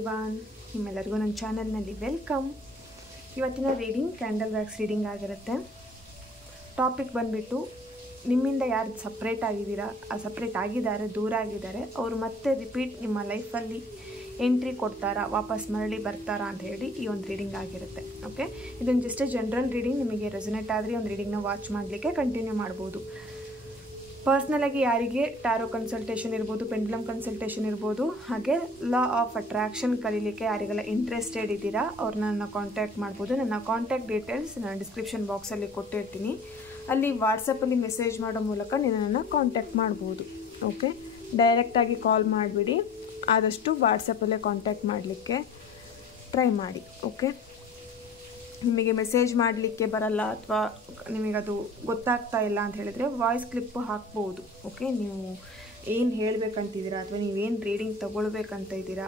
Everyone, ನಿಮ್ಮೆಲ್ಲರಿಗೂ ನನ್ನ ಚಾನಲ್ನಲ್ಲಿ ವೆಲ್ಕಮ್. ಇವತ್ತಿನ ರೀಡಿಂಗ್ ಕ್ಯಾಂಡಲ್ ವ್ಯಾಕ್ಸ್ ರೀಡಿಂಗ್ ಆಗಿರುತ್ತೆ. ಟಾಪಿಕ್ ಬಂದುಬಿಟ್ಟು ನಿಮ್ಮಿಂದ ಯಾರು ಸಪ್ರೇಟ್ ಆಗಿದ್ದೀರಾ, ಸಪ್ರೇಟ್ ಆಗಿದ್ದಾರೆ, ದೂರ ಆಗಿದ್ದಾರೆ, ಅವರು ಮತ್ತೆ ರಿಪೀಟ್ ನಿಮ್ಮ ಲೈಫಲ್ಲಿ ಎಂಟ್ರಿ ಕೊಡ್ತಾರಾ, ವಾಪಸ್ ಮರಳಿ ಬರ್ತಾರಾ ಅಂತ ಹೇಳಿ ಈ ಒಂದು ರೀಡಿಂಗ್ ಆಗಿರುತ್ತೆ. ಓಕೆ, ಇದೊಂದು ಜಸ್ಟ್ ಜನರಲ್ ರೀಡಿಂಗ್. ನಿಮಗೆ ರೆಸೊನೇಟ್ ಆದರೆ ಒಂದು ರೀಡಿಂಗ್ನ ವಾಚ್ ಮಾಡಲಿಕ್ಕೆ ಕಂಟಿನ್ಯೂ ಮಾಡ್ಬೋದು. ಪರ್ಸ್ನಲಾಗಿ ಯಾರಿಗೆ ಟ್ಯಾರೋ ಕನ್ಸಲ್ಟೇಷನ್ ಇರ್ಬೋದು, ಪೆಂಡ್ಯುಲಮ್ ಕನ್ಸಲ್ಟೇಷನ್ ಇರ್ಬೋದು, ಹಾಗೆ ಲಾ ಆಫ್ ಅಟ್ರಾಕ್ಷನ್ ಕಲೀಲಿಕ್ಕೆ ಯಾರಿಗೆಲ್ಲ ಇಂಟ್ರೆಸ್ಟೆಡ್ ಇದ್ದೀರಾ ಅವ್ರನ್ನ ನನ್ನ ಕಾಂಟ್ಯಾಕ್ಟ್ ಮಾಡ್ಬೋದು. ನನ್ನ ಕಾಂಟ್ಯಾಕ್ಟ್ ಡೀಟೇಲ್ಸ್ ನಾನು ಡಿಸ್ಕ್ರಿಪ್ಷನ್ ಬಾಕ್ಸಲ್ಲಿ ಕೊಟ್ಟಿರ್ತೀನಿ. ಅಲ್ಲಿ ವಾಟ್ಸಪ್ಪಲ್ಲಿ ಮೆಸೇಜ್ ಮಾಡೋ ಮೂಲಕ ನನ್ನನ್ನು ಕಾಂಟ್ಯಾಕ್ಟ್ ಮಾಡ್ಬೋದು. ಓಕೆ, ಡೈರೆಕ್ಟಾಗಿ ಕಾಲ್ ಮಾಡಿಬಿಡಿ, ಆದಷ್ಟು ವಾಟ್ಸಪ್ಪಲ್ಲೇ ಕಾಂಟ್ಯಾಕ್ಟ್ ಮಾಡಲಿಕ್ಕೆ ಟ್ರೈ ಮಾಡಿ. ಓಕೆ, ನಿಮಗೆ ಮೆಸೇಜ್ ಮಾಡಲಿಕ್ಕೆ ಬರಲ್ಲ ಅಥವಾ ನಿಮಗದು ಗೊತ್ತಾಗ್ತಾ ಇಲ್ಲ ಅಂತ ಹೇಳಿದರೆ ವಾಯ್ಸ್ ಕ್ಲಿಪ್ಪು ಹಾಕ್ಬೋದು. ಓಕೆ, ನೀವು ಏನು ಹೇಳಬೇಕಂತಿದ್ದೀರಾ ಅಥವಾ ನೀವೇನು ರೀಡಿಂಗ್ ತೊಗೊಳ್ಬೇಕಂತ ಇದ್ದೀರಾ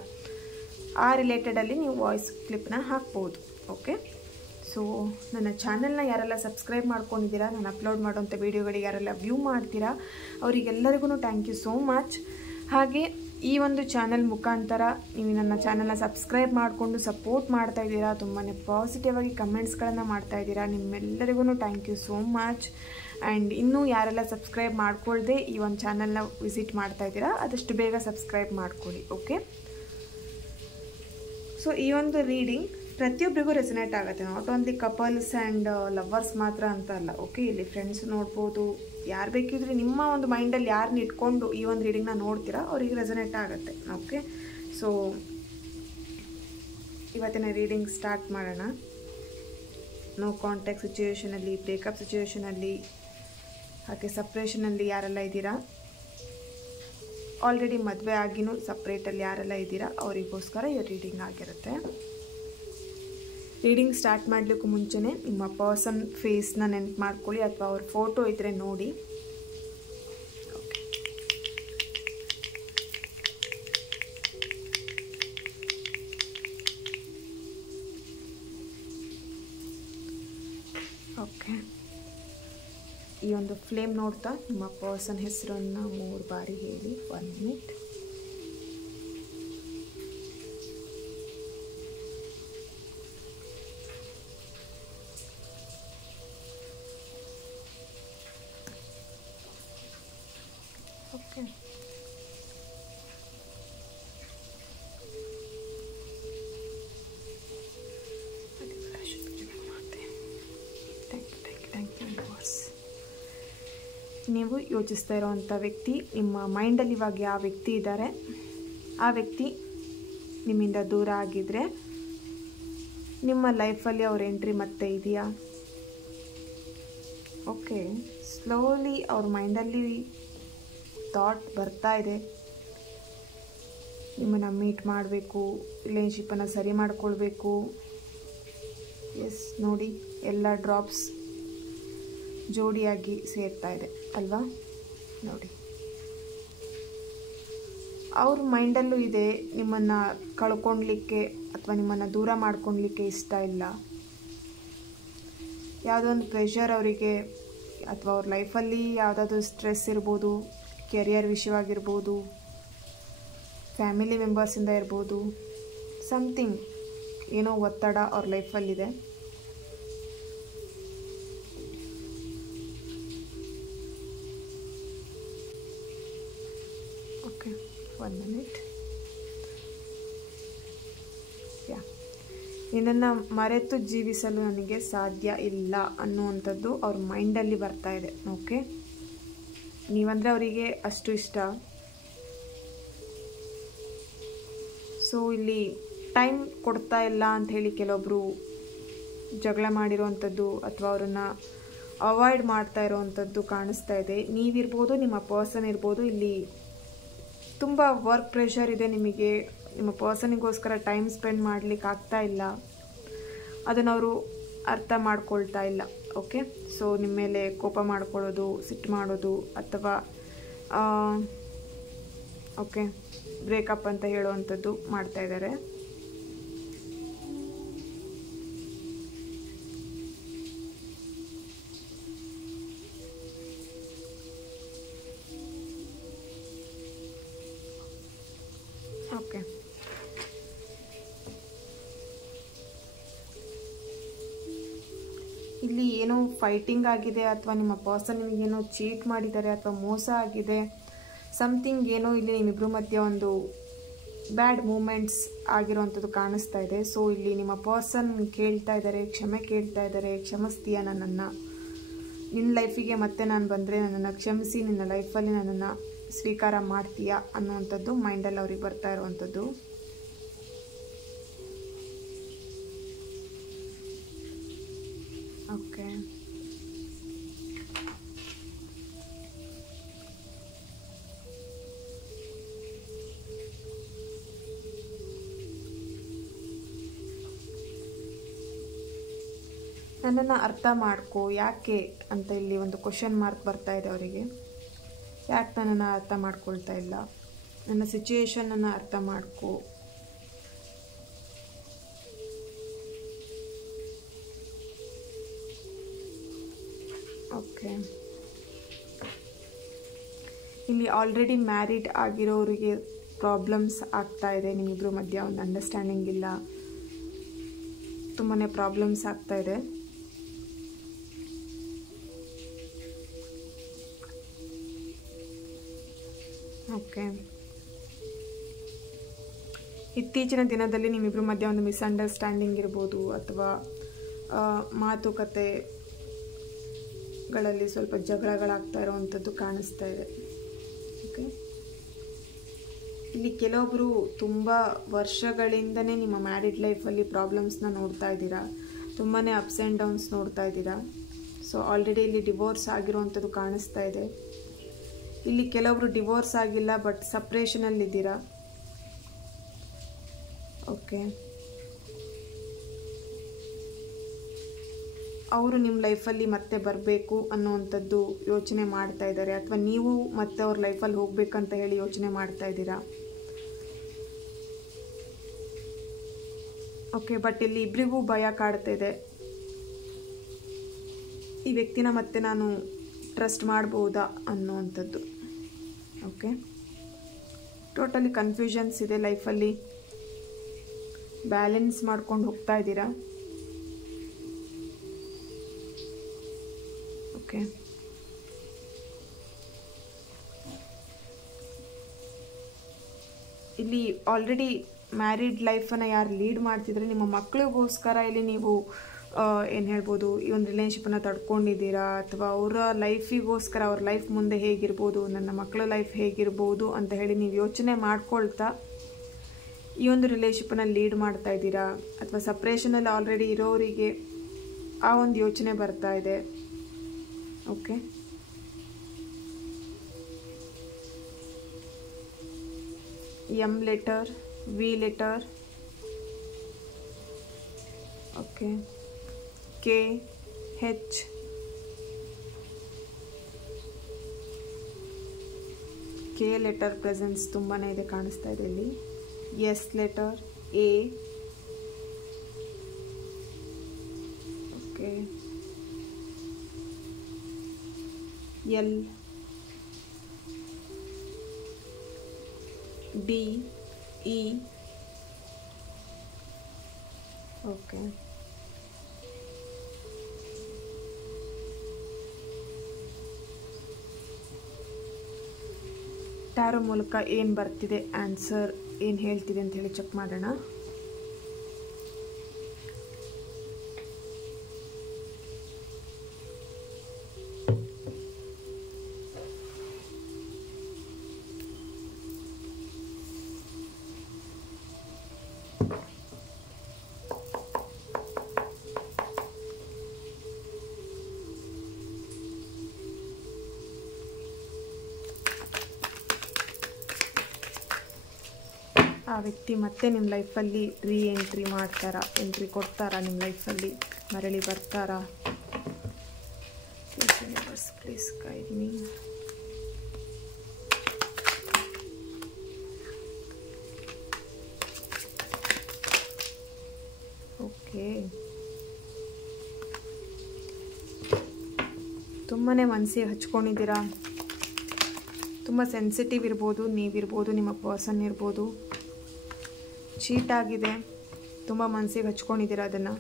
ಆ ರಿಲೇಟೆಡಲ್ಲಿ ನೀವು ವಾಯ್ಸ್ ಕ್ಲಿಪ್ನ ಹಾಕ್ಬೋದು. ಓಕೆ, ಸೊ ನನ್ನ ಚಾನಲ್ನ ಯಾರೆಲ್ಲ ಸಬ್ಸ್ಕ್ರೈಬ್ ಮಾಡ್ಕೊಂಡಿದ್ದೀರಾ, ನಾನು ಅಪ್ಲೋಡ್ ಮಾಡೋಂಥ ವೀಡಿಯೋಗಳಿಗೆ ಯಾರೆಲ್ಲ ವ್ಯೂ ಮಾಡ್ತೀರಾ ಅವರಿಗೆಲ್ಲರಿಗೂ ಥ್ಯಾಂಕ್ ಯು ಸೋ ಮಚ್. ಹಾಗೆ ಈ ಒಂದು ಚಾನಲ್ ಮುಖಾಂತರ ನೀವು ನನ್ನ ಚಾನಲ್ನ ಸಬ್ಸ್ಕ್ರೈಬ್ ಮಾಡಿಕೊಂಡು ಸಪೋರ್ಟ್ ಮಾಡ್ತಾ ಇದ್ದೀರಾ, ತುಂಬಾ ಪಾಸಿಟಿವ್ ಆಗಿ ಕಮೆಂಟ್ಸ್ಗಳನ್ನು ಮಾಡ್ತಾ ಇದ್ದೀರಾ. ನಿಮ್ಮೆಲ್ಲರಿಗೂ thank you so much. And ಇನ್ನೂ ಯಾರೆಲ್ಲ ಸಬ್ಸ್ಕ್ರೈಬ್ ಮಾಡ್ಕೊಳ್ಳದೆ ಈ ಒಂದು ಚಾನಲ್ನ ವಿಸಿಟ್ ಮಾಡ್ತಾ ಇದ್ದೀರಾ ಆದಷ್ಟು ಬೇಗ ಸಬ್ಸ್ಕ್ರೈಬ್ ಮಾಡ್ಕೊಳ್ಳಿ. ಓಕೆ, ಸೊ ಈ ಒಂದು ರೀಡಿಂಗ್ ಪ್ರತಿಯೊಬ್ಬರಿಗೂ ರೆಸನೇಟ್ ಆಗುತ್ತೆ, not only couples and lovers ಮಾತ್ರ ಅಂತ ಅಲ್ಲ. ಓಕೆ, ಇಲ್ಲಿ ಫ್ರೆಂಡ್ಸ್ ನೋಡ್ಬೋದು, ಯಾರು ಬೇಕಿದ್ರೆ ನಿಮ್ಮ ಒಂದು ಮೈಂಡಲ್ಲಿ ಯಾರನ್ನ ಇಟ್ಕೊಂಡು ಈ ಒಂದು ರೀಡಿಂಗ್ನ ನೋಡ್ತೀರಾ ಅವರಿಗೆ ರೆಸನೇಟ್ ಆಗುತ್ತೆ. ಓಕೆ, ಸೊ ಇವತ್ತಿನ ರೀಡಿಂಗ್ ಸ್ಟಾರ್ಟ್ ಮಾಡೋಣ. ನೋ ಕಾಂಟ್ಯಾಕ್ಟ್ ಸಿಚುವೇಷನಲ್ಲಿ, ಬ್ರೇಕಪ್ ಸಿಚುವೇಷನಲ್ಲಿ, ಹಾಗೆ ಸಪ್ರೇಷನಲ್ಲಿ ಯಾರೆಲ್ಲ ಇದ್ದೀರಾ, ಆಲ್ರೆಡಿ ಮದುವೆ ಆಗಿನೂ ಸಪ್ರೇಟಲ್ಲಿ ಯಾರೆಲ್ಲ ಇದ್ದೀರಾ ಅವರಿಗೋಸ್ಕರ ಈ ರೀಡಿಂಗ್ ಆಗಿರುತ್ತೆ. ರೀಡಿಂಗ್ ಸ್ಟಾರ್ಟ್ ಮಾಡಲಿಕ್ಕೂ ಮುಂಚೆನೇ ನಿಮ್ಮ ಪರ್ಸನ್ ಫೇಸ್ನ ನೆನ್ಪು ಮಾಡ್ಕೊಳ್ಳಿ ಅಥವಾ ಅವ್ರ ಫೋಟೋ ಇದ್ದರೆ ನೋಡಿ. ಓಕೆ, ಈ ಒಂದು ಫ್ಲೇಮ್ ನೋಡ್ತಾ ನಿಮ್ಮ ಪರ್ಸನ್ ಹೆಸರನ್ನು 3 ಬಾರಿ ಹೇಳಿ. 1 ಮಿನಿಟ್. ಓಕೆ, ನೀವು ಯೋಚಿಸ್ತಾ ಇರೋವಂಥ ವ್ಯಕ್ತಿ, ನಿಮ್ಮ ಮೈಂಡಲ್ಲಿ ಇವಾಗ ಯಾವ ವ್ಯಕ್ತಿ ಇದ್ದಾರೆ ಆ ವ್ಯಕ್ತಿ ನಿಮ್ಮಿಂದ ದೂರ ಆಗಿದ್ದರೆ ನಿಮ್ಮ ಲೈಫಲ್ಲಿ ಅವ್ರ ಎಂಟ್ರಿ ಮತ್ತೆ ಇದೆಯಾ? ಓಕೆ, ಸ್ಲೋಲಿ ಅವ್ರ ಮೈಂಡಲ್ಲಿ ಥಾಟ್ ಬರ್ತಾ ಇದೆ, ನಿಮ್ಮನ್ನು ಮೀಟ್ ಮಾಡಬೇಕು, ರಿಲೇಶನ್ಶಿಪ್ಪನ್ನು ಸರಿ ಮಾಡಿಕೊಳ್ಬೇಕು. ಎಸ್, ನೋಡಿ ಎಲ್ಲ ಡ್ರಾಪ್ಸ್ ಜೋಡಿಯಾಗಿ ಸೇರ್ತಾ ಇದೆ ಅಲ್ವಾ? ನೋಡಿ, ಅವ್ರ ಮೈಂಡಲ್ಲೂ ಇದೆ ನಿಮ್ಮನ್ನು ಕಳ್ಕೊಳ್ಲಿಕ್ಕೆ ಅಥವಾ ನಿಮ್ಮನ್ನು ದೂರ ಮಾಡ್ಕೊಳ್ಲಿಕ್ಕೆ ಇಷ್ಟ ಇಲ್ಲ. ಯಾವುದೋ ಒಂದು ಪ್ರೆಷರ್ ಅವರಿಗೆ ಅಥವಾ ಅವ್ರ ಲೈಫಲ್ಲಿ ಯಾವುದಾದ್ರೂ ಸ್ಟ್ರೆಸ್ ಇರ್ಬೋದು, ಕೆರಿಯರ್ ವಿಷಯವಾಗಿರ್ಬೋದು, ಫ್ಯಾಮಿಲಿ ಮೆಂಬರ್ಸಿಂದ ಇರ್ಬೋದು, ಸಮಥಿಂಗ್ ಏನೋ ಒತ್ತಡ ಅವ್ರ ಲೈಫಲ್ಲಿದೆ. Okay, 1 minute. ಇದನ್ನು ಮರೆತು ಜೀವಿಸಲು ನನಗೆ ಸಾಧ್ಯ ಇಲ್ಲ ಅನ್ನುವಂಥದ್ದು ಅವ್ರ ಮೈಂಡಲ್ಲಿ ಬರ್ತಾ ಇದೆ. ಓಕೆ, ನೀವಂದರೆ ಅವರಿಗೆ ಅಷ್ಟು ಇಷ್ಟ. ಸೊ ಇಲ್ಲಿ ಟೈಮ್ ಕೊಡ್ತಾ ಇಲ್ಲ ಅಂಥೇಳಿ ಕೆಲವೊಬ್ಬರು ಜಗಳ ಮಾಡಿರೋವಂಥದ್ದು ಅಥವಾ ಅವರನ್ನು ಅವಾಯ್ಡ್ ಮಾಡ್ತಾ ಇರೋವಂಥದ್ದು ಕಾಣಿಸ್ತಾ ಇದೆ. ನೀವಿರ್ಬೋದು, ನಿಮ್ಮ ಪರ್ಸನ್ ಇರ್ಬೋದು, ಇಲ್ಲಿ ತುಂಬ ವರ್ಕ್ ಪ್ರೆಷರ್ ಇದೆ ನಿಮಗೆ, ನಿಮ್ಮ ಪರ್ಸನಿಗೋಸ್ಕರ ಟೈಮ್ ಸ್ಪೆಂಡ್ ಮಾಡಲಿಕ್ಕೆ ಆಗ್ತಾ ಇಲ್ಲ, ಅದನ್ನು ಅವರು ಅರ್ಥ ಮಾಡ್ಕೊಳ್ತಾ ಇಲ್ಲ. ಓಕೆ, ಸೊ ನಿಮ್ಮ ಮೇಲೆ ಕೋಪ ಮಾಡ್ಕೊಳ್ಳೋದು, ಸಿಟ್ಟು ಮಾಡೋದು ಅಥವಾ ಓಕೆ ಬ್ರೇಕಪ್ ಅಂತ ಹೇಳುವಂಥದ್ದು ಮಾಡ್ತಾ ಇದ್ದಾರೆ. ಓಕೆ, ಇಲ್ಲಿ ಏನೋ ಫೈಟಿಂಗ್ ಆಗಿದೆ, ಅಥವಾ ನಿಮ್ಮ ಪರ್ಸನ್ ನಿಮಗೇನೋ ಚೀಟ್ ಮಾಡಿದ್ದಾರೆ ಅಥವಾ ಮೋಸ ಆಗಿದೆ, ಸಮಥಿಂಗ್ ಏನೋ ಇಲ್ಲಿ ನಿಮ್ಮಿಬ್ಬರ ಮಧ್ಯೆ ಒಂದು ಬ್ಯಾಡ್ ಮೂಮೆಂಟ್ಸ್ ಆಗಿರೋವಂಥದ್ದು ಕಾಣಿಸ್ತಾ ಇದೆ. ಸೊ ಇಲ್ಲಿ ನಿಮ್ಮ ಪರ್ಸನ್ ಕೇಳ್ತಾ ಇದ್ದಾರೆ, ಕ್ಷಮೆ ಕೇಳ್ತಾ ಇದ್ದಾರೆ, ಕ್ಷಮಿಸ್ತೀಯಾ ನನ್ನನ್ನು, ನಿನ್ನ ಲೈಫಿಗೆ ಮತ್ತೆ ನಾನು ಬಂದರೆ ನನ್ನನ್ನು ಕ್ಷಮಿಸಿ, ನಿನ್ನ ಲೈಫಲ್ಲಿ ನನ್ನನ್ನು ಸ್ವೀಕಾರ ಮಾಡ್ತೀಯಾ ಅನ್ನುವಂಥದ್ದು ಮೈಂಡಲ್ಲಿ ಅವ್ರಿಗೆ ಬರ್ತಾ ಇರುವಂಥದ್ದು. ಓಕೆ, ನನ್ನನ್ನು ಅರ್ಥ ಮಾಡ್ಕೋ, ಯಾಕೆ ಅಂತ ಇಲ್ಲಿ ಒಂದು ಕ್ವಶನ್ ಮಾರ್ಕ್ ಬರ್ತಾ ಇದೆ ಅವರಿಗೆ. ಯಾಕೆ ನನ್ನನ್ನು ಅರ್ಥ ಮಾಡ್ಕೊಳ್ತಾ ಇಲ್ಲ, ನನ್ನ ಸಿಚುಯೇಷನನ್ನು ಅರ್ಥ ಮಾಡ್ಕೋ. ಓಕೆ, ಇಲ್ಲಿ ಆಲ್ರೆಡಿ ಮ್ಯಾರಿಡ್ ಆಗಿರೋರಿಗೆ ಪ್ರಾಬ್ಲಮ್ಸ್ ಆಗ್ತಾ ಇದೆ, ನಿಮ್ಮಿಬ್ಬರ ಮಧ್ಯ ಒಂದು ಅಂಡರ್ಸ್ಟ್ಯಾಂಡಿಂಗ್ ಇಲ್ಲ, ತುಂಬಾ ಪ್ರಾಬ್ಲಮ್ಸ್ ಆಗ್ತಾ ಇದೆ. ಓಕೆ, ಇತ್ತೀಚಿನ ದಿನದಲ್ಲಿ ನಿಮ್ಮಿಬ್ಬರ ಮಧ್ಯೆ ಒಂದು ಮಿಸ್ಅಂಡರ್ಸ್ಟ್ಯಾಂಡಿಂಗ್ ಇರ್ಬೋದು, ಅಥವಾ ಮಾತುಕತೆಗಳಲ್ಲಿ ಸ್ವಲ್ಪ ಜಗಳಗಳಾಗ್ತಾ ಇರೋವಂಥದ್ದು ಕಾಣಿಸ್ತಾ ಇದೆ. ಓಕೆ, ಇಲ್ಲಿ ಕೆಲವೊಬ್ಬರು ತುಂಬ ವರ್ಷಗಳಿಂದನೇ ನಿಮ್ಮ ಮ್ಯಾರಿಡ್ ಲೈಫಲ್ಲಿ ಪ್ರಾಬ್ಲಮ್ಸ್ನ ನೋಡ್ತಾ ಇದ್ದೀರಾ, ತುಂಬಾ ಅಪ್ಸ್ ಆ್ಯಂಡ್ ಡೌನ್ಸ್ ನೋಡ್ತಾ ಇದ್ದೀರಾ. ಸೊ ಆಲ್ರೆಡಿ ಇಲ್ಲಿ ಡಿವೋರ್ಸ್ ಆಗಿರೋವಂಥದ್ದು ಕಾಣಿಸ್ತಾ ಇದೆ. ಇಲ್ಲಿ ಕೆಲವೊಬ್ರು ಡಿವೋರ್ಸ್ ಆಗಿಲ್ಲ, ಬಟ್ ಸಪ್ರೇಷನಲ್ಲಿದ್ದೀರಾ. ಓಕೆ, ಅವರು ನಿಮ್ಮ ಲೈಫಲ್ಲಿ ಮತ್ತೆ ಬರಬೇಕು ಅನ್ನುವಂಥದ್ದು ಯೋಚನೆ ಮಾಡ್ತಾ ಇದ್ದಾರೆ, ಅಥವಾ ನೀವು ಮತ್ತೆ ಅವ್ರ ಲೈಫಲ್ಲಿ ಹೋಗ್ಬೇಕಂತ ಹೇಳಿ ಯೋಚನೆ ಮಾಡ್ತಾ ಇದ್ದೀರಾ. ಓಕೆ, ಬಟ್ ಇಲ್ಲಿ ಇಬ್ಬರಿಗೂ ಭಯ ಕಾಡ್ತಾ ಇದೆ, ಈ ವ್ಯಕ್ತಿನ ಮತ್ತೆ ನಾನು ಟ್ರಸ್ಟ್ ಮಾಡ್ಬೋದಾ ಅನ್ನುವಂಥದ್ದು. ಓಕೆ, ಟೋಟಲಿ ಕನ್ಫ್ಯೂಷನ್ಸ್ ಇದೆ ಲೈಫಲ್ಲಿ, ಬ್ಯಾಲೆನ್ಸ್ ಮಾಡ್ಕೊಂಡು ಹೋಗ್ತಾ ಇದ್ದೀರಾ. ಓಕೆ, ಇಲ್ಲಿ ಆಲ್ರೆಡಿ ಮ್ಯಾರಿಡ್ ಲೈಫನ್ನು ಯಾರು ಲೀಡ್ ಮಾಡ್ತಿದ್ರೆ ನಿಮ್ಮ ಮಕ್ಕಳಿಗೋಸ್ಕರ ಇಲ್ಲಿ ನೀವು ಏನು ಹೇಳ್ಬೋದು, ಈ ಒಂದು ರಿಲೇಷನ್ಶಿಪ್ಪನ್ನು ತಡ್ಕೊಂಡಿದ್ದೀರಾ, ಅಥವಾ ಅವರ ಲೈಫಿಗೋಸ್ಕರ ಅವ್ರ ಲೈಫ್ ಮುಂದೆ ಹೇಗಿರ್ಬೋದು, ನನ್ನ ಮಕ್ಕಳ ಲೈಫ್ ಹೇಗಿರ್ಬೋದು ಅಂತ ಹೇಳಿ ನೀವು ಯೋಚನೆ ಮಾಡ್ಕೊಳ್ತಾ ಈ ಒಂದು ರಿಲೇಷನ್ಶಿಪ್ಪನ್ನು ಲೀಡ್ ಮಾಡ್ತಾ ಇದ್ದೀರಾ. ಅಥವಾ ಸಪ್ರೇಷನಲ್ಲಿ ಆಲ್ರೆಡಿ ಇರೋರಿಗೆ ಆ ಒಂದು ಯೋಚನೆ ಬರ್ತಾ ಇದೆ. Okay, M letter, V letter, okay, K, H, K letter presence ತುಂಬಾ ಇದೆ ಕಾಣಿಸ್ತಾ ಇದೆ ಇಲ್ಲಿ. S letter, A, okay, L, D, E, okay. Tarot ಮೂಲಕ ಏನು ಬರ್ತಿದೆ, ಆನ್ಸರ್ ಏನು ಹೇಳ್ತಿದೆ ಅಂತ ಹೇಳಿ ಚೆಕ್ ಮಾಡೋಣ. ಆ ವ್ಯಕ್ತಿ ಮತ್ತೆ ನಿಮ್ಮ ಲೈಫಲ್ಲಿ ಎಂಟ್ರಿ ಮಾಡ್ತಾರಾ, ಎಂಟ್ರಿ ಕೊಡ್ತಾರಾ, ನಿಮ್ಮ ಲೈಫಲ್ಲಿ ಮರಳಿ ಬರ್ತಾರಾ? Please guide me. ಓಕೆ, ತುಂಬಾ ಮನಸ್ಸಿಗೆ ಹಚ್ಕೊಂಡಿದ್ದೀರಾ, ತುಂಬ ಸೆನ್ಸಿಟಿವ್ ಇರ್ಬೋದು, ನೀವಿರ್ಬೋದು, ನಿಮ್ಮ ಪರ್ಸನ್ ಇರ್ಬೋದು. ಚೀಟ್ ಆಗಿದೆ, ತುಂಬ ಮನಸ್ಸಿಗೆ ಹಚ್ಕೊಂಡಿದ್ದೀರಾ ಅದನ್ನು.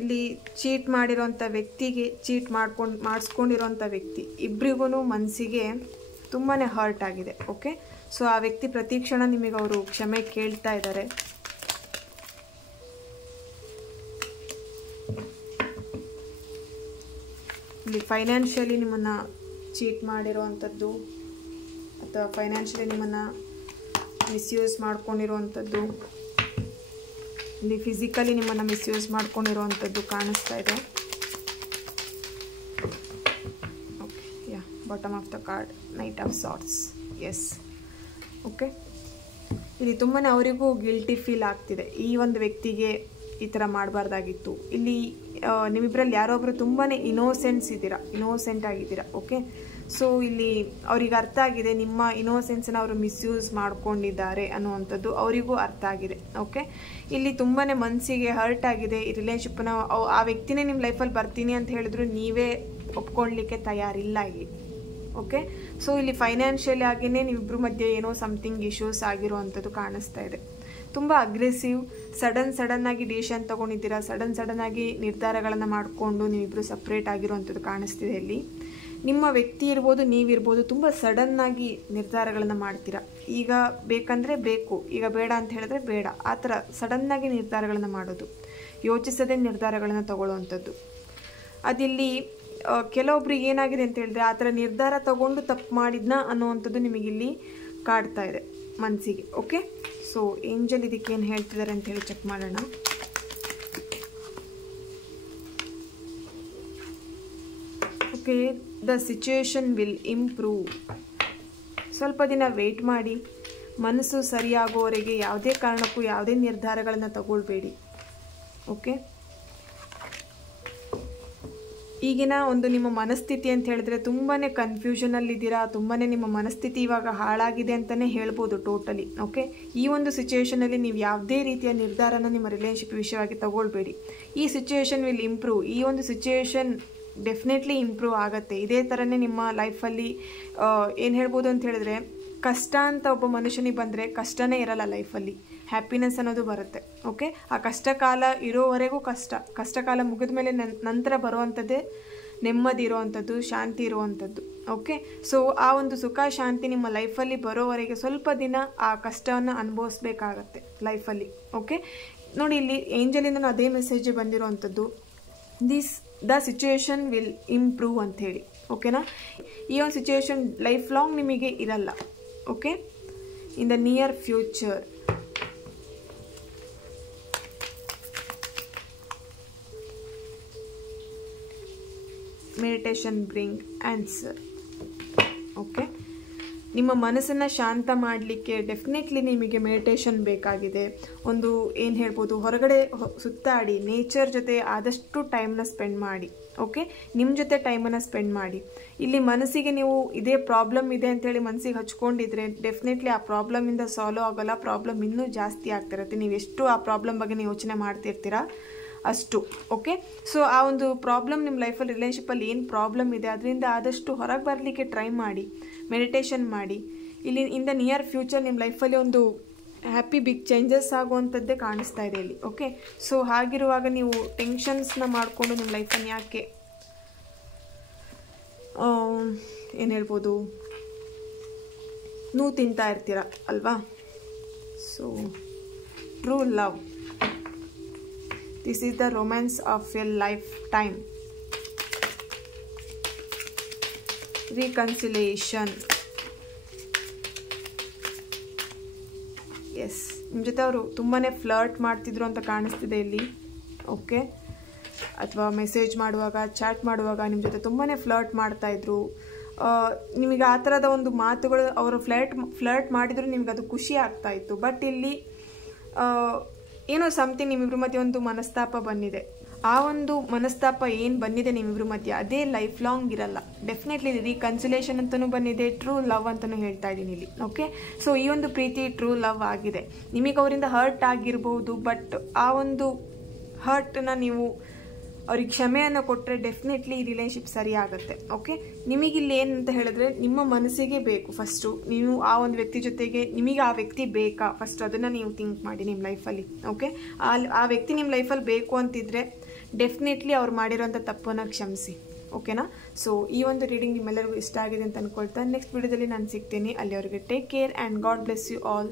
ಇಲ್ಲಿ ಚೀಟ್ ಮಾಡಿರೋಂಥ ವ್ಯಕ್ತಿಗೆ ಚೀಟ್ ಮಾಡಿಸ್ಕೊಂಡಿರೋಂಥ ವ್ಯಕ್ತಿ ಇಬ್ಬರಿಗೂ ಮನಸ್ಸಿಗೆ ತುಂಬಾ ಹರ್ಟ್ ಆಗಿದೆ. ಓಕೆ, ಸೊ ಆ ವ್ಯಕ್ತಿ ಪ್ರತಿ ಕ್ಷಣ ನಿಮಗೆ ಅವರು ಕ್ಷಮೆ ಕೇಳ್ತಾ ಇದ್ದಾರೆ. ಇಲ್ಲಿ ಫೈನಾನ್ಷಿಯಲಿ ನಿಮ್ಮನ್ನು ಚೀಟ್ ಮಾಡಿರೋವಂಥದ್ದು ಅಥವಾ ಫೈನಾನ್ಷಿಯಲಿ ನಿಮ್ಮನ್ನು ಮಿಸ್ಯೂಸ್ ಮಾಡ್ಕೊಂಡಿರುವಂಥದ್ದು, ಇಲ್ಲಿ ಫಿಸಿಕಲಿ ನಿಮ್ಮನ್ನು ಮಿಸ್ಯೂಸ್ ಮಾಡ್ಕೊಂಡಿರುವಂಥದ್ದು ಕಾಣಿಸ್ತಾ ಇದೆ. Okay, yeah, bottom of the card, knight of swords. Yes, okay, ಇಲ್ಲಿ ತುಂಬಾ ಅವರಿಗೂ ಗಿಲ್ಟಿ ಫೀಲ್ ಆಗ್ತಿದೆ. ಈ ಒಂದು ವ್ಯಕ್ತಿಗೆ ಈ ಥರ ಮಾಡಬಾರ್ದಾಗಿತ್ತು. ಇಲ್ಲಿ ನಿಮ್ಮಿಬ್ಬರಲ್ಲಿ ಯಾರೊಬ್ಬರು ತುಂಬಾ ಇನ್ನೋಸೆಂಟ್ ಆಗಿದ್ದೀರಾ. ಓಕೆ, ಸೊ ಇಲ್ಲಿ ಅವ್ರಿಗೆ ಅರ್ಥ ಆಗಿದೆ ನಿಮ್ಮ ಇನ್ನೋಸೆನ್ಸ್ನ ಅವರು ಮಿಸ್ಯೂಸ್ ಮಾಡ್ಕೊಂಡಿದ್ದಾರೆ ಅನ್ನುವಂಥದ್ದು ಅವರಿಗೂ ಅರ್ಥ ಆಗಿದೆ. ಓಕೆ, ಇಲ್ಲಿ ತುಂಬಾ ಮನಸ್ಸಿಗೆ ಹರ್ಟ್ ಆಗಿದೆ. ಈ ರಿಲೇಶನ್ಶಿಪ್ನ ಆ ವ್ಯಕ್ತಿನೇ ನಿಮ್ಮ ಲೈಫಲ್ಲಿ ಬರ್ತೀನಿ ಅಂತ ಹೇಳಿದ್ರು ನೀವೇ ಒಪ್ಕೊಳ್ಳಲಿಕ್ಕೆ ತಯಾರಿಲ್ಲ ಇಲ್ಲಿ. ಓಕೆ, ಸೊ ಇಲ್ಲಿ ಫೈನಾನ್ಷಿಯಲಿ ಆಗಿಯೇ ನೀವಿಬ್ಬರ ಮಧ್ಯೆ ಏನೋ ಸಮಥಿಂಗ್ ಇಶ್ಯೂಸ್ ಆಗಿರುವಂಥದ್ದು ಕಾಣಿಸ್ತಾ ಇದೆ. ತುಂಬ ಅಗ್ರೆಸಿವ್, ಸಡನ್ನಾಗಿ ಡಿಸಿಷನ್ ತೊಗೊಂಡಿದ್ದೀರಾ, ಸಡನ್ನಾಗಿ ನಿರ್ಧಾರಗಳನ್ನು ಮಾಡಿಕೊಂಡು ನೀವಿಬ್ಬರು ಸಪ್ರೇಟ್ ಆಗಿರುವಂಥದ್ದು ಕಾಣಿಸ್ತಿದೆ. ಇಲ್ಲಿ ನಿಮ್ಮ ವ್ಯಕ್ತಿ ಇರ್ಬೋದು, ನೀವಿರ್ಬೋದು, ತುಂಬ ಸಡನ್ನಾಗಿ ನಿರ್ಧಾರಗಳನ್ನು ಮಾಡ್ತೀರಾ. ಈಗ ಬೇಕಂದರೆ ಬೇಕು, ಈಗ ಬೇಡ ಅಂತ ಹೇಳಿದ್ರೆ ಬೇಡ, ಆ ಥರ ಸಡನ್ನಾಗಿ ನಿರ್ಧಾರಗಳನ್ನು ಮಾಡೋದು, ಯೋಚಿಸದೆ ನಿರ್ಧಾರಗಳನ್ನು ತಗೊಳ್ಳುವಂಥದ್ದು. ಅದಿಲ್ಲಿ ಕೆಲವೊಬ್ರಿಗೆ ಏನಾಗಿದೆ ಅಂತ ಹೇಳಿದ್ರೆ ಆ ಥರ ನಿರ್ಧಾರ ತಗೊಂಡು ತಪ್ಪು ಮಾಡಿದ್ನ ಅನ್ನುವಂಥದ್ದು ನಿಮಗಿಲ್ಲಿ ಕಾಡ್ತಾ ಇದೆ ಮನಸ್ಸಿಗೆ. ಓಕೆ, ಸೊ ಏಂಜಲ್ ಇದಕ್ಕೆ ಏನು ಹೇಳ್ತಿದ್ದಾರೆ ಅಂತ ಹೇಳಿ ಚೆಕ್ ಮಾಡೋಣ. Okay, the situation will improve. ಸ್ವಲ್ಪ ದಿನ ವೆಯ್ಟ್ ಮಾಡಿ, ಮನಸ್ಸು ಸರಿಯಾಗೋವರೆಗೆ ಯಾವುದೇ ಕಾರಣಕ್ಕೂ ಯಾವುದೇ ನಿರ್ಧಾರಗಳನ್ನು ತಗೊಳ್ಬೇಡಿ. ಓಕೆ, ಈಗಿನ ಒಂದು ನಿಮ್ಮ ಮನಸ್ಥಿತಿ ಅಂತ ಹೇಳಿದ್ರೆ ತುಂಬಾ ಕನ್ಫ್ಯೂಷನಲ್ಲಿದ್ದೀರಾ, ತುಂಬಾ ನಿಮ್ಮ ಮನಸ್ಥಿತಿ ಇವಾಗ ಹಾಳಾಗಿದೆ ಅಂತಲೇ ಹೇಳ್ಬೋದು ಟೋಟಲಿ. ಓಕೆ, ಈ ಒಂದು ಸಿಚುಯೇಷನಲ್ಲಿ ನೀವು ಯಾವುದೇ ರೀತಿಯ ನಿರ್ಧಾರನ ನಿಮ್ಮ ರಿಲೇಶನ್ಶಿಪ್ ವಿಷಯವಾಗಿ ತಗೊಳ್ಬೇಡಿ. ಈ ಸಿಚುಯೇಷನ್ ವಿಲ್ ಇಂಪ್ರೂವ್. ಈ ಒಂದು ಸಿಚುಯೇಷನ್ ಡೆಫಿನೆಟ್ಲಿ ಇಂಪ್ರೂವ್ ಆಗುತ್ತೆ. ಇದೇ ಥರನೇ ನಿಮ್ಮ ಲೈಫಲ್ಲಿ ಏನು ಹೇಳ್ಬೋದು ಅಂತ ಹೇಳಿದ್ರೆ, ಕಷ್ಟ ಅಂತ ಒಬ್ಬ ಮನುಷ್ಯನಿಗೆ ಬಂದರೆ ಕಷ್ಟನೇ ಇರಲ್ಲ ಲೈಫಲ್ಲಿ, ಹ್ಯಾಪಿನೆಸ್ ಅನ್ನೋದು ಬರುತ್ತೆ. ಓಕೆ, ಆ ಕಷ್ಟಕಾಲ ಇರೋವರೆಗೂ ಕಷ್ಟಕಾಲ ಮುಗಿದ ಮೇಲೆ ನಂತರ ಬರುವಂಥದ್ದೇ ನೆಮ್ಮದಿ ಇರುವಂಥದ್ದು, ಶಾಂತಿ ಇರುವಂಥದ್ದು. ಓಕೆ, ಸೊ ಆ ಒಂದು ಸುಖ ಶಾಂತಿ ನಿಮ್ಮ ಲೈಫಲ್ಲಿ ಬರೋವರೆಗೆ ಸ್ವಲ್ಪ ದಿನ ಆ ಕಷ್ಟವನ್ನು ಅನುಭವಿಸ್ಬೇಕಾಗತ್ತೆ ಲೈಫಲ್ಲಿ. ಓಕೆ, ನೋಡಿ ಇಲ್ಲಿ ಏಂಜಲಿಂದ ಅದೇ ಮೆಸೇಜ್ ಬಂದಿರುವಂಥದ್ದು, ದ ಸಿಚುಯೇಷನ್ ವಿಲ್ ಇಂಪ್ರೂವ್ ಅಂಥೇಳಿ. ಓಕೆನಾ, ಈ ಒಂದು ಸಿಚುಯೇಷನ್ ಲೈಫ್ ಲಾಂಗ್ ನಿಮಗೆ ಇರಲ್ಲ. Okay, in the near future. Meditation bring answer. Okay, ನಿಮ್ಮ ಮನಸ್ಸನ್ನು ಶಾಂತ ಮಾಡಲಿಕ್ಕೆ ಡೆಫಿನೆಟ್ಲಿ ನಿಮಗೆ ಮೆಡಿಟೇಷನ್ ಬೇಕಾಗಿದೆ. ಒಂದು ಏನು ಹೇಳ್ಬೋದು, ಹೊರಗಡೆ ಸುತ್ತಾಡಿ, ನೇಚರ್ ಜೊತೆ ಆದಷ್ಟು ಟೈಮ್ನ ಸ್ಪೆಂಡ್ ಮಾಡಿ. ಓಕೆ, ನಿಮ್ಮ ಜೊತೆ ಟೈಮನ್ನು ಸ್ಪೆಂಡ್ ಮಾಡಿ. ಇಲ್ಲಿ ಮನಸ್ಸಿಗೆ ನೀವು ಇದೇ ಪ್ರಾಬ್ಲಮ್ ಇದೆ ಅಂತೇಳಿ ಮನಸ್ಸಿಗೆ ಹಚ್ಕೊಂಡಿದ್ರೆ ಡೆಫಿನೆಟ್ಲಿ ಆ ಪ್ರಾಬ್ಲಮಿಂದ ಸಾಲ್ವ್ ಆಗೋಲ್ಲ, ಪ್ರಾಬ್ಲಮ್ ಇನ್ನೂ ಜಾಸ್ತಿ ಆಗ್ತಿರುತ್ತೆ. ನೀವು ಎಷ್ಟು ಆ ಪ್ರಾಬ್ಲಮ್ ಬಗ್ಗೆ ನೀವು ಯೋಚನೆ ಮಾಡ್ತಿರ್ತೀರಾ ಅಷ್ಟು. ಓಕೆ, ಸೊ ಆ ಒಂದು ಪ್ರಾಬ್ಲಮ್ ನಿಮ್ಮ ಲೈಫಲ್ಲಿ ರಿಲೇಶನ್ಶಿಪ್ಪಲ್ಲಿ ಏನು ಪ್ರಾಬ್ಲಮ್ ಇದೆ ಅದರಿಂದ ಆದಷ್ಟು ಹೊರಗೆ ಬರಲಿಕ್ಕೆ ಟ್ರೈ ಮಾಡಿ, ಮೆಡಿಟೇಷನ್ ಮಾಡಿ. ಇಲ್ಲಿ ಇನ್ ದ ನಿಯರ್ ಫ್ಯೂಚರ್ ನಿಮ್ಮ ಲೈಫಲ್ಲಿ ಒಂದು ಹ್ಯಾಪಿ ಬಿಗ್ ಚೇಂಜಸ್ ಆಗುವಂಥದ್ದೇ ಕಾಣಿಸ್ತಾ ಇದೆ ಇಲ್ಲಿ. ಓಕೆ, ಸೊ ಹಾಗಿರುವಾಗ ನೀವು ಟೆನ್ಷನ್ಸ್ನ ಮಾಡಿಕೊಂಡು ನಿಮ್ಮ ಲೈಫನ್ನು ಯಾಕೆ ಏನು ಹೇಳ್ಬೋದು ನೋವು ತಿಂತಾ ಇರ್ತೀರ ಅಲ್ವಾ. So true love, this is the romance of a lifetime. Reconciliation. Yes, ನಿಮ್ಮ ಜೊತೆ ಅವರು ತುಂಬಾ ಫ್ಲರ್ಟ್ ಮಾಡ್ತಿದ್ರು ಅಂತ ಕಾಣಿಸ್ತಿದೆ ಇಲ್ಲಿ. ಓಕೆ, ಅಥವಾ ಮೆಸೇಜ್ ಮಾಡುವಾಗ, ಚಾಟ್ ಮಾಡುವಾಗ ನಿಮ್ಮ ಜೊತೆ ತುಂಬಾ ಫ್ಲರ್ಟ್ ಮಾಡ್ತಾಯಿದ್ರು. ನಿಮಗೆ ಆ ಥರದ ಒಂದು ಮಾತುಗಳು ಅವರು ಫ್ಲರ್ಟ್ ಮಾಡಿದ್ರು ನಿಮ್ಗೆ ಅದು ಖುಷಿ ಆಗ್ತಾಯಿತ್ತು. ಬಟ್ ಇಲ್ಲಿ ಏನೋ ಸಮಥಿಂಗ್ ನಿಮ್ಮಿಬ್ರ ಮಧ್ಯೆ ಒಂದು ಮನಸ್ತಾಪ ಬಂದಿದೆ. ಆ ಒಂದು ಮನಸ್ತಾಪ ಏನು ಬಂದಿದೆ ನಿಮ್ಮಿಬ್ರ ಮಧ್ಯೆ ಅದೇ ಲೈಫ್ ಲಾಂಗ್ ಇರಲ್ಲ. ಡೆಫಿನೆಟ್ಲಿ ರೀಕನ್ಸಿಲೇಷನ್ ಅಂತಲೂ ಬಂದಿದೆ, ಟ್ರೂ ಲವ್ ಅಂತಲೂ ಹೇಳ್ತಾ ಇದ್ದೀನಿ ಇಲ್ಲಿ. ಓಕೆ, ಸೊ ಈ ಒಂದು ಪ್ರೀತಿ ಟ್ರೂ ಲವ್ ಆಗಿದೆ. ನಿಮಗೆ ಅವರಿಂದ ಹರ್ಟ್ ಆಗಿರ್ಬೋದು, ಬಟ್ ಆ ಒಂದು ಹರ್ಟನ್ನ ನೀವು ಅವ್ರಿಗೆ ಕ್ಷಮೆಯನ್ನು ಕೊಟ್ಟರೆ ಡೆಫಿನೆಟ್ಲಿ ಈ ರಿಲೇಶನ್ಶಿಪ್ ಸರಿ ಆಗುತ್ತೆ. ಓಕೆ, ನಿಮಗಿಲ್ಲಿ ಏನಂತ ಹೇಳಿದ್ರೆ ನಿಮ್ಮ ಮನಸ್ಸಿಗೆ ಬೇಕು ಫಸ್ಟು. ನೀವು ಆ ಒಂದು ವ್ಯಕ್ತಿ ಜೊತೆಗೆ ನಿಮಗೆ ಆ ವ್ಯಕ್ತಿ ಬೇಕಾ ಫಸ್ಟ್ ಅದನ್ನು ನೀವು ಥಿಂಕ್ ಮಾಡಿ ನಿಮ್ಮ ಲೈಫಲ್ಲಿ. ಓಕೆ, ಆ ವ್ಯಕ್ತಿ ನಿಮ್ಮ ಲೈಫಲ್ಲಿ ಬೇಕು ಅಂತಿದ್ರೆ ಡೆಫಿನೆಟ್ಲಿ ಅವ್ರು ಮಾಡಿರೋಂಥ ತಪ್ಪನ್ನು ಕ್ಷಮಿಸಿ. ಓಕೆನಾ? ಸೊ ಈ ಒಂದು ರೀಡಿಂಗ್ ನಿಮ್ಮೆಲ್ಲರಿಗೂ ಇಷ್ಟ ಆಗಿದೆ ಅಂತ ಅಂದ್ಕೊಳ್ತಾ ನೆಕ್ಸ್ಟ್ ವಿಡಿಯೋದಲ್ಲಿ ನಾನು ಸಿಗ್ತೀನಿ. ಅಲ್ಲಿವರೆಗೆ take care and God bless you all.